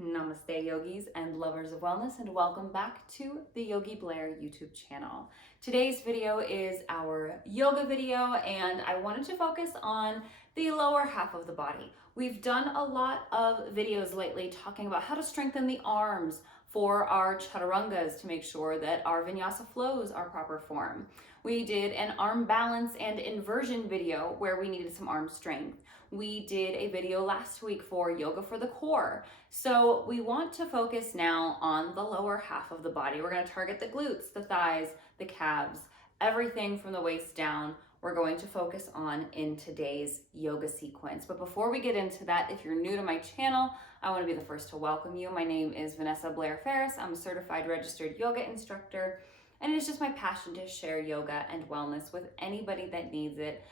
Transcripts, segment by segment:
Namaste yogis and lovers of wellness, and welcome back to the Yogi Blair YouTube channel. Today's video is our yoga video, and I wanted to focus on the lower half of the body. We've done a lot of videos lately talking about how to strengthen the arms for our chaturangas to make sure that our vinyasa flows are proper form. We did an arm balance and inversion video where we needed some arm strength. We did a video last week for yoga for the core. So we want to focus now on the lower half of the body. We're going to target the glutes, the thighs, the calves, everything from the waist down. We're going to focus on in today's yoga sequence. But before we get into that, if you're new to my channel, I want to be the first to welcome you. My name is Vanessa Blair Ferris. I'm a certified registered yoga instructor, and it's just my passion to share yoga and wellness with anybody that needs it.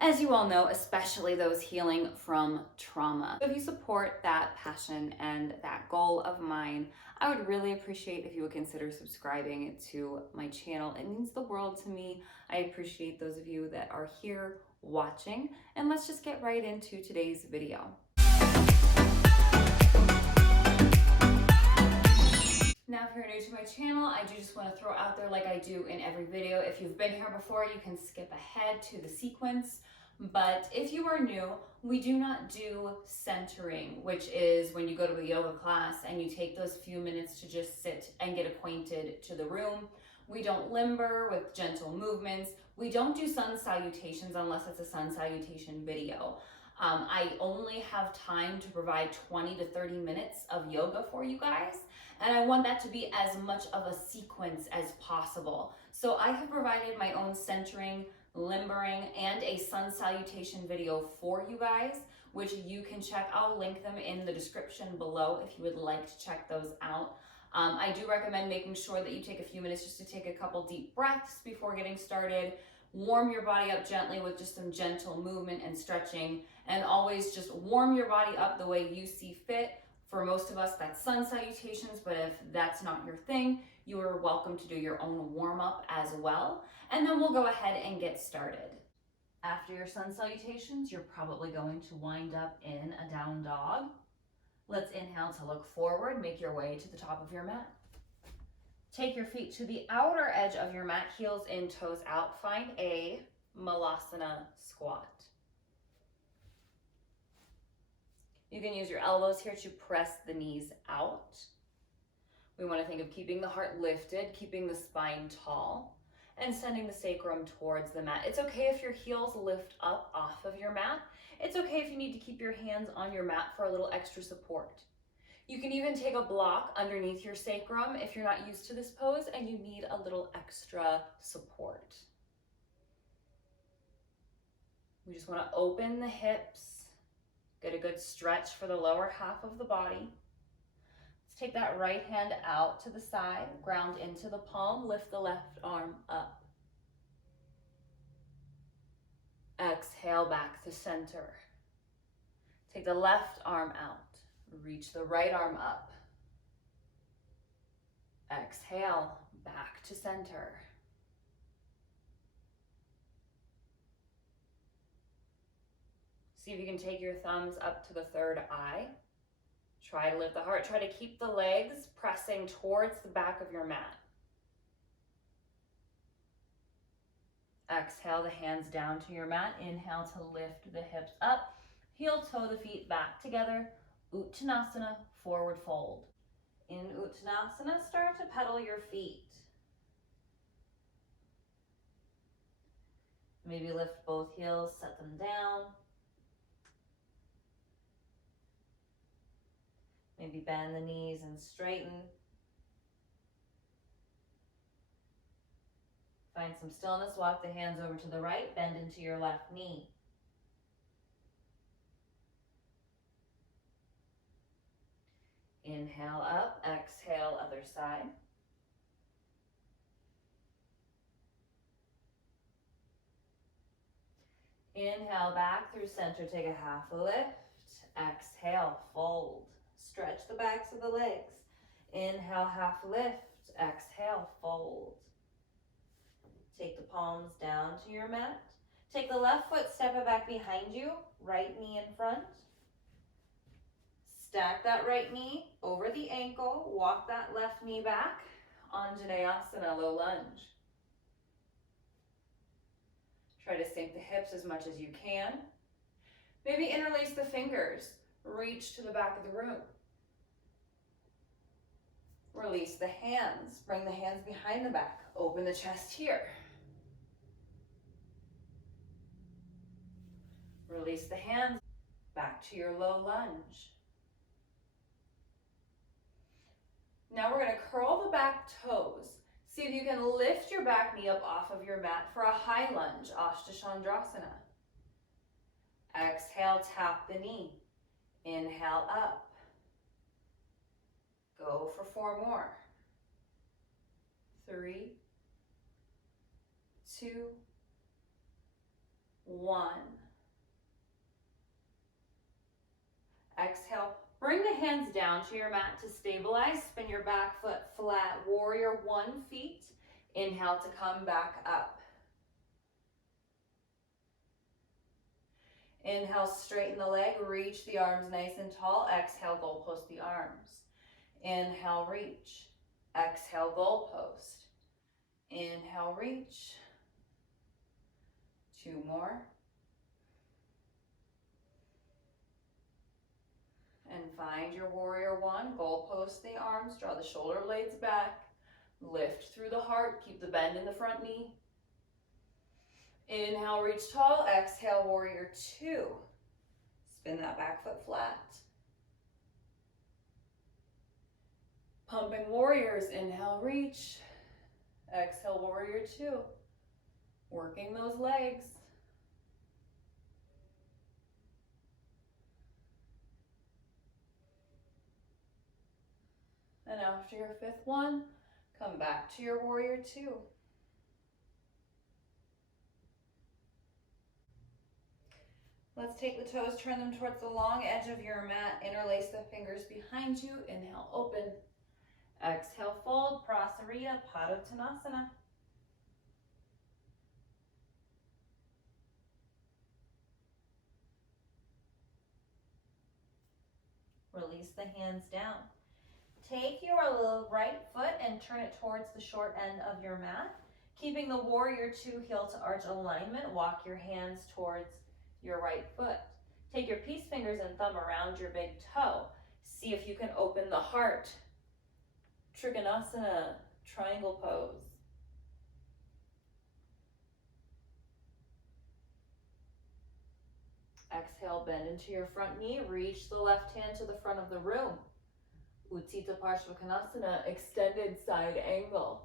As you all know, especially those healing from trauma. If you support that passion and that goal of mine, I would really appreciate if you would consider subscribing to my channel. It means the world to me. I appreciate those of you that are here watching, and let's just get right into today's video. Now, if you're new to my channel, I do just want to throw out there, like I do in every video, if you've been here before, you can skip ahead to the sequence. But if you are new, we do not do centering, which is when you go to a yoga class and you take those few minutes to just sit and get acquainted to the room. We don't limber with gentle movements. We don't do sun salutations unless it's a sun salutation video. I only have time to provide 20 to 30 minutes of yoga for you guys, and I want that to be as much of a sequence as possible. So I have provided my own centering, limbering, and a sun salutation video for you guys, which you can check. I'll link them in the description below if you would like to check those out. I do recommend making sure that you take a few minutes just to take a couple deep breaths before getting started. Warm your body up gently with just some gentle movement and stretching, and always just warm your body up the way you see fit. For most of us, that's sun salutations, but if that's not your thing, you are welcome to do your own warm-up as well. And then we'll go ahead and get started. After your sun salutations, you're probably going to wind up in a down dog. Let's inhale to look forward, make your way to the top of your mat. Take your feet to the outer edge of your mat, heels in, toes out. Find a Malasana squat. You can use your elbows here to press the knees out. We want to think of keeping the heart lifted, keeping the spine tall, and sending the sacrum towards the mat. It's okay if your heels lift up off of your mat. It's okay if you need to keep your hands on your mat for a little extra support. You can even take a block underneath your sacrum if you're not used to this pose and you need a little extra support. We just want to open the hips, get a good stretch for the lower half of the body. Let's take that right hand out to the side, ground into the palm, lift the left arm up. Exhale back to center. Take the left arm out. Reach the right arm up. Exhale, back to center. See if you can take your thumbs up to the third eye. Try to lift the heart. Try to keep the legs pressing towards the back of your mat. Exhale the hands down to your mat. Inhale to lift the hips up. Heel toe the feet back together. Uttanasana, forward fold. In Uttanasana, start to pedal your feet. Maybe lift both heels, set them down. Maybe bend the knees and straighten. Find some stillness, walk the hands over to the right, bend into your left knee. Inhale up, exhale other side. Inhale back through center, take a half lift. Exhale, fold. Stretch the backs of the legs. Inhale, half lift. Exhale, fold. Take the palms down to your mat. Take the left foot, step it back behind you. Right knee in front. Stack that right knee over the ankle, walk that left knee back, Anjaneyasana, low lunge. Try to sink the hips as much as you can. Maybe interlace the fingers, reach to the back of the room. Release the hands, bring the hands behind the back, open the chest here. Release the hands, back to your low lunge. Now we're going to curl the back toes. See if you can lift your back knee up off of your mat for a high lunge, Ashtachandrasana. Exhale, tap the knee. Inhale up. Go for 4 more. 3, 2, 1. Exhale. Bring the hands down to your mat to stabilize. Spin your back foot flat. Warrior 1 feet. Inhale to come back up. Inhale, straighten the leg. Reach the arms nice and tall. Exhale, goalpost the arms. Inhale, reach. Exhale, goalpost. Inhale, reach. 2 more. And find your warrior 1. Goalpost the arms. Draw the shoulder blades back. Lift through the heart. Keep the bend in the front knee. Inhale, reach tall. Exhale, warrior 2. Spin that back foot flat. Pumping warriors. Inhale, reach. Exhale, warrior 2. Working those legs. And after your 5th one, come back to your warrior 2. Let's take the toes, turn them towards the long edge of your mat, interlace the fingers behind you, inhale, open. Exhale, fold, Prasarita, Padottanasana. Release the hands down. Take your right foot and turn it towards the short end of your mat. Keeping the warrior 2 heel to arch alignment, walk your hands towards your right foot. Take your peace fingers and thumb around your big toe. See if you can open the heart. Trikonasana, triangle pose. Exhale, bend into your front knee. Reach the left hand to the front of the room. Utthita Parshvakonasana, extended side angle.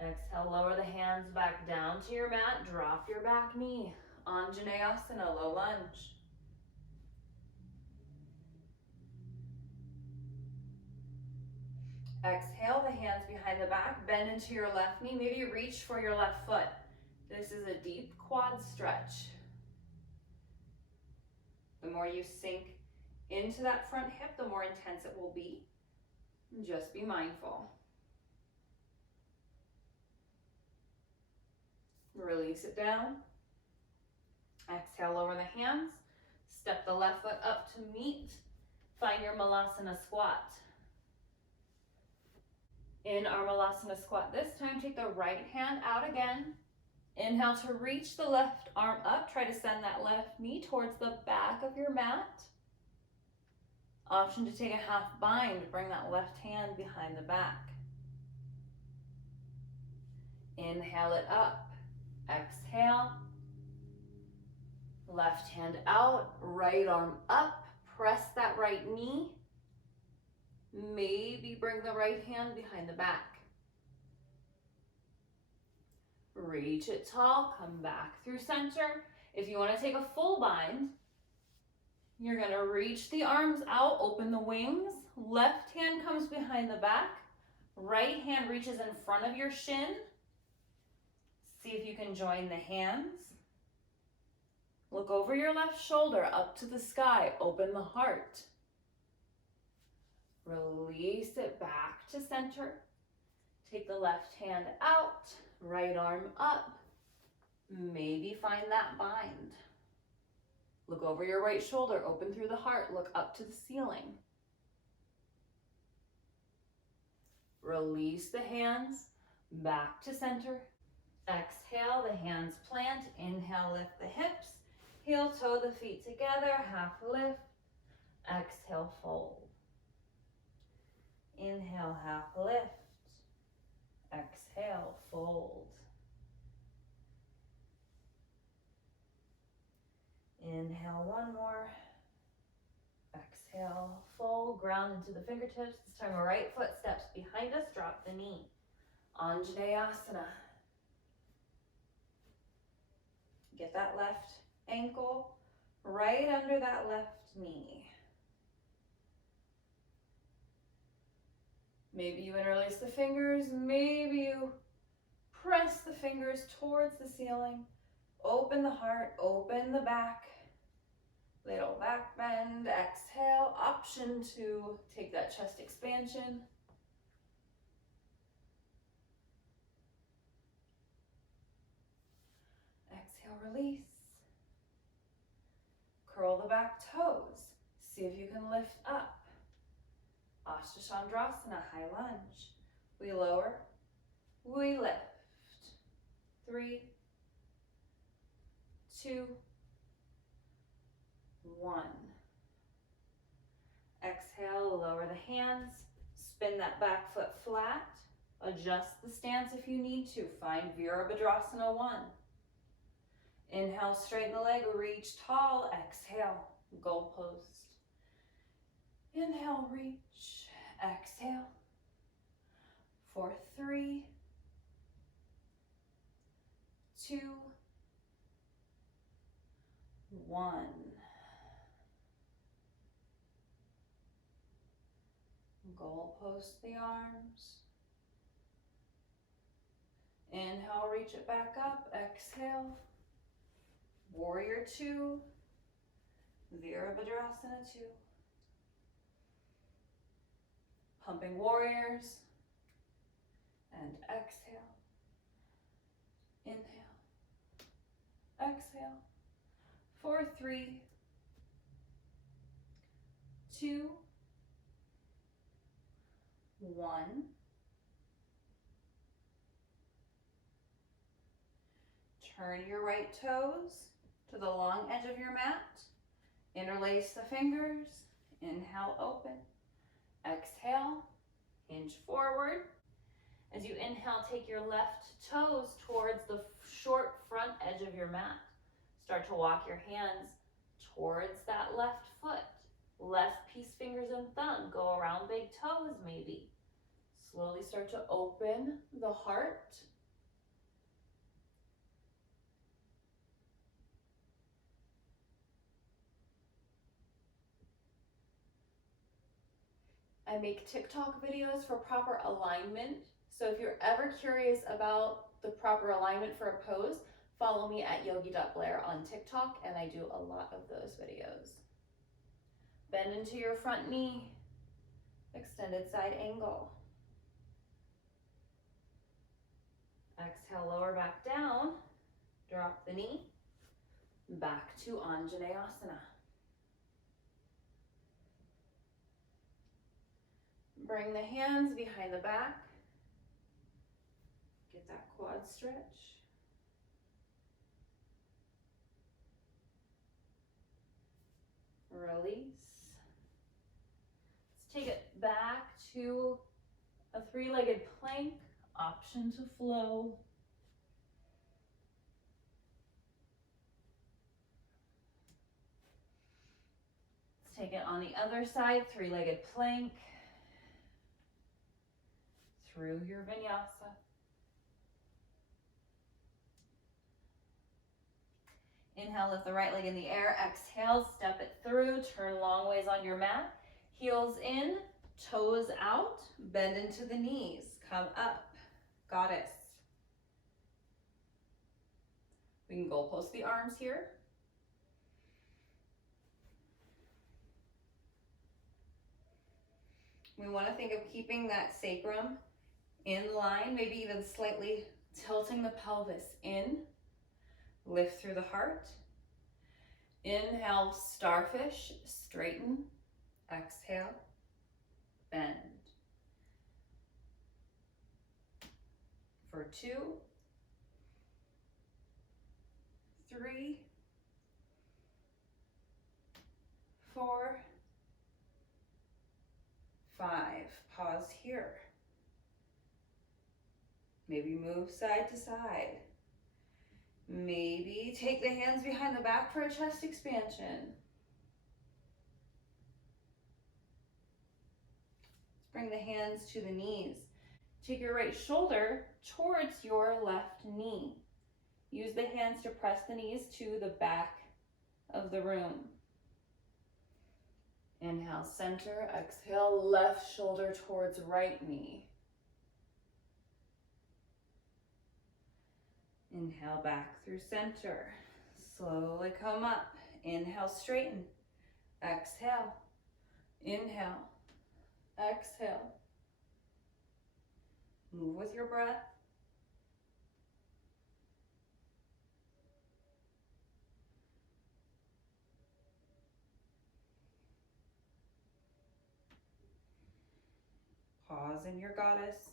Exhale, lower the hands back down to your mat. Drop your back knee. Anjaneyasana, low lunge. Exhale, the hands behind the back. Bend into your left knee. Maybe reach for your left foot. This is a deep quad stretch. The more you sink into that front hip, the more intense it will be. Just be mindful. Release it down. Exhale, lower the hands. Step the left foot up to meet. Find your Malasana squat. In our Malasana squat this time, take the right hand out again. Inhale to reach the left arm up. Try to send that left knee towards the back of your mat. Option to take a half bind. Bring that left hand behind the back. Inhale it up. Exhale. Left hand out. Right arm up. Press that right knee. Maybe bring the right hand behind the back. Reach it tall, come back through center. If you want to take a full bind, you're going to reach the arms out, open the wings. Left hand comes behind the back. Right hand reaches in front of your shin. See if you can join the hands. Look over your left shoulder up to the sky. Open the heart. Release it back to center. Take the left hand out. Right arm up. Maybe find that bind. Look over your right shoulder, open through the heart, look up to the ceiling. Release the hands, back to center. Exhale, the hands plant. Inhale, lift the hips. Heel toe the feet together, half lift. Exhale, fold. Inhale, half lift. Exhale, fold. Inhale, one more. Exhale, fold, ground into the fingertips. This time right foot steps behind us, drop the knee. Anjaneyasana. Get that left ankle right under that left knee. Maybe you interlace the fingers, maybe you press the fingers towards the ceiling. Open the heart, open the back. Little back bend, exhale, option to take that chest expansion. Exhale, release. Curl the back toes. See if you can lift up. Ashtachandrasana, high lunge. We lower, we lift. 3, 2, 1. Exhale, lower the hands. Spin that back foot flat. Adjust the stance if you need to. Find Virabhadrasana 1. Inhale, straighten the leg, reach tall. Exhale, goalpost. Inhale, reach. Exhale. For 3, 2, 1. Goalpost the arms. Inhale, reach it back up. Exhale. Warrior 2. Virabhadrasana 2. Pumping warriors. And exhale. Inhale. Exhale. For 3, 2, 1. Turn your right toes to the long edge of your mat. Interlace the fingers. Inhale, open. Exhale, hinge forward. As you inhale, take your left toes towards the short front edge of your mat. Start to walk your hands towards that left foot. Left peace fingers and thumb. Go around big toes maybe. Slowly start to open the heart. I make TikTok videos for proper alignment. So if you're ever curious about the proper alignment for a pose, follow me at yogi.blair on TikTok, and I do a lot of those videos. Bend into your front knee, extended side angle. Exhale, lower back down, drop the knee, back to Anjaneyasana. Bring the hands behind the back. Get that quad stretch. Release. Let's take it back to a three-legged plank, option to flow. Let's take it on the other side, three-legged plank. Through your vinyasa. Inhale, lift the right leg in the air. Exhale, step it through. Turn long ways on your mat. Heels in, toes out. Bend into the knees. Come up. Goddess. We can goalpost the arms here. We want to think of keeping that sacrum in line, maybe even slightly tilting the pelvis in. Lift through the heart. Inhale, starfish, straighten. Exhale, bend. For 2, 3, 4, 5. Pause here. Maybe move side to side. Maybe take the hands behind the back for a chest expansion. Let's bring the hands to the knees. Take your right shoulder towards your left knee. Use the hands to press the knees to the back of the room. Inhale, center. Exhale, left shoulder towards right knee. Inhale, back through center. Slowly come up. Inhale, straighten. Exhale. Inhale. Exhale. Move with your breath. Pause in your goddess.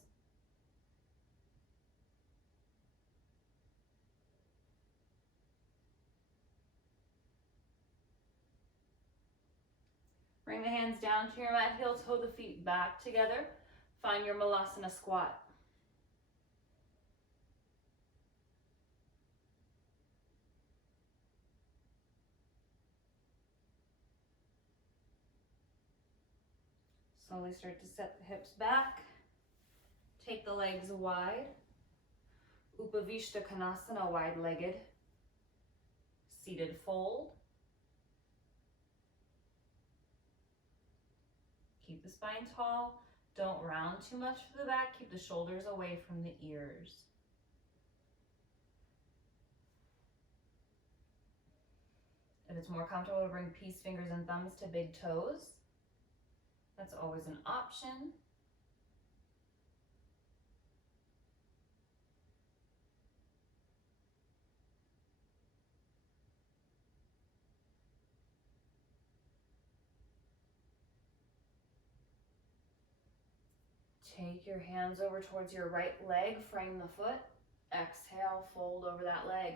Bring the hands down to your mat, heel toe the feet back together. Find your Malasana squat. Slowly start to set the hips back. Take the legs wide. Upavishta Konasana, wide-legged. Seated fold. Keep the spine tall. Don't round too much to the back. Keep the shoulders away from the ears. If it's more comfortable to bring peace fingers and thumbs to big toes, that's always an option. Take your hands over towards your right leg, frame the foot. Exhale, fold over that leg.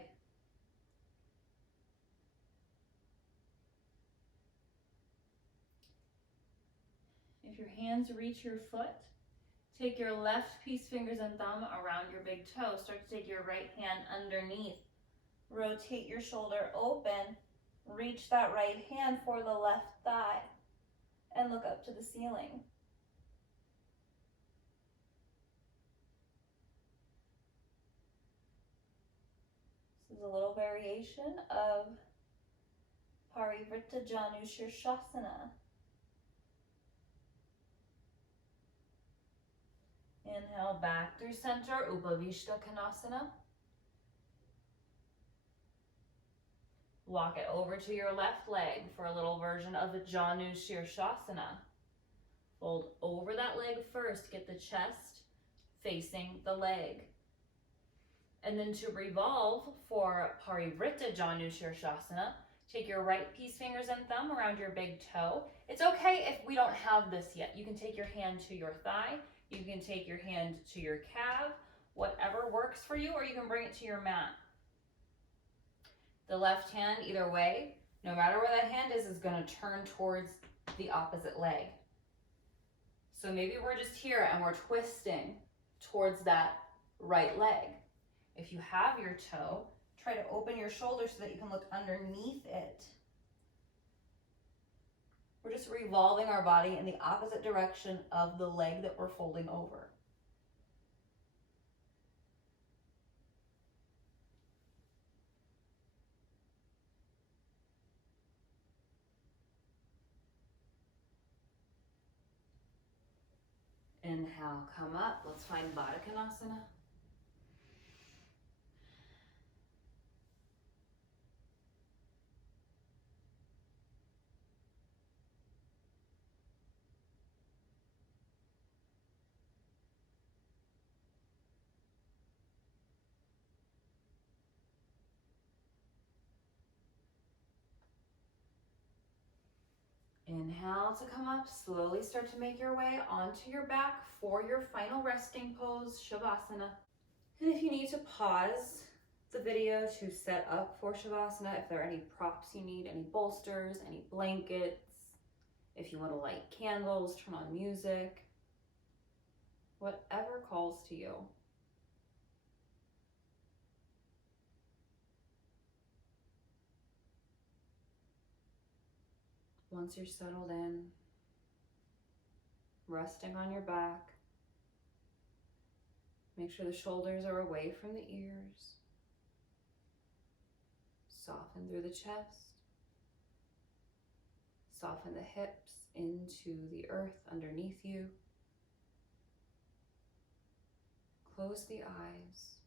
If your hands reach your foot, take your left peace fingers and thumb around your big toe. Start to take your right hand underneath. Rotate your shoulder open. Reach that right hand for the left thigh and look up to the ceiling. This is a little variation of Parivrtta Janu Shirshasana. Inhale back through center, Upavishta Konasana. Walk it over to your left leg for a little version of the Janu Shirshasana. Fold over that leg first, get the chest facing the leg. And then to revolve for Parivrtta Janu Shirshasana, take your right peace fingers and thumb around your big toe. It's okay if we don't have this yet. You can take your hand to your thigh, you can take your hand to your calf, whatever works for you, or you can bring it to your mat. The left hand, either way, no matter where that hand is going to turn towards the opposite leg. So maybe we're just here and we're twisting towards that right leg. If you have your toe, try to open your shoulder so that you can look underneath it. We're just revolving our body in the opposite direction of the leg that we're folding over. Inhale, come up. Let's find Baddha Konasana. Inhale to come up, slowly start to make your way onto your back for your final resting pose, Shavasana. And if you need to pause the video to set up for Shavasana, if there are any props you need, any bolsters, any blankets, if you want to light candles, turn on music, whatever calls to you. Once you're settled in, resting on your back, make sure the shoulders are away from the ears. Soften through the chest. Soften the hips into the earth underneath you. Close the eyes.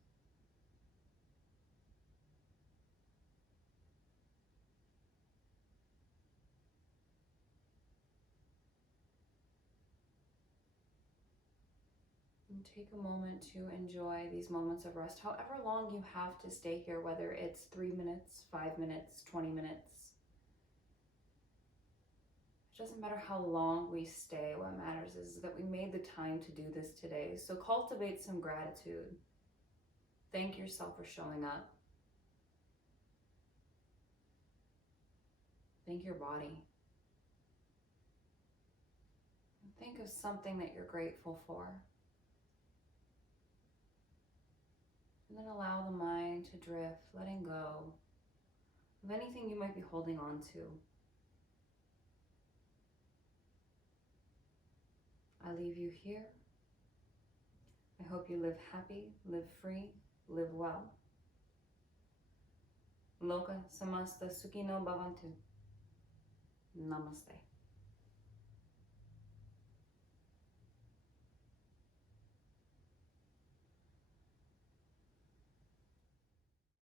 And take a moment to enjoy these moments of rest, however long you have to stay here, whether it's 3 minutes, 5 minutes, 20 minutes. It doesn't matter how long we stay. What matters is that we made the time to do this today. So cultivate some gratitude. Thank yourself for showing up. Thank your body. Think of something that you're grateful for. And then allow the mind to drift, letting go of anything you might be holding on to. I leave you here. I hope you live happy, live free, live well. Loka samasta sukhino bhavantu. Namaste.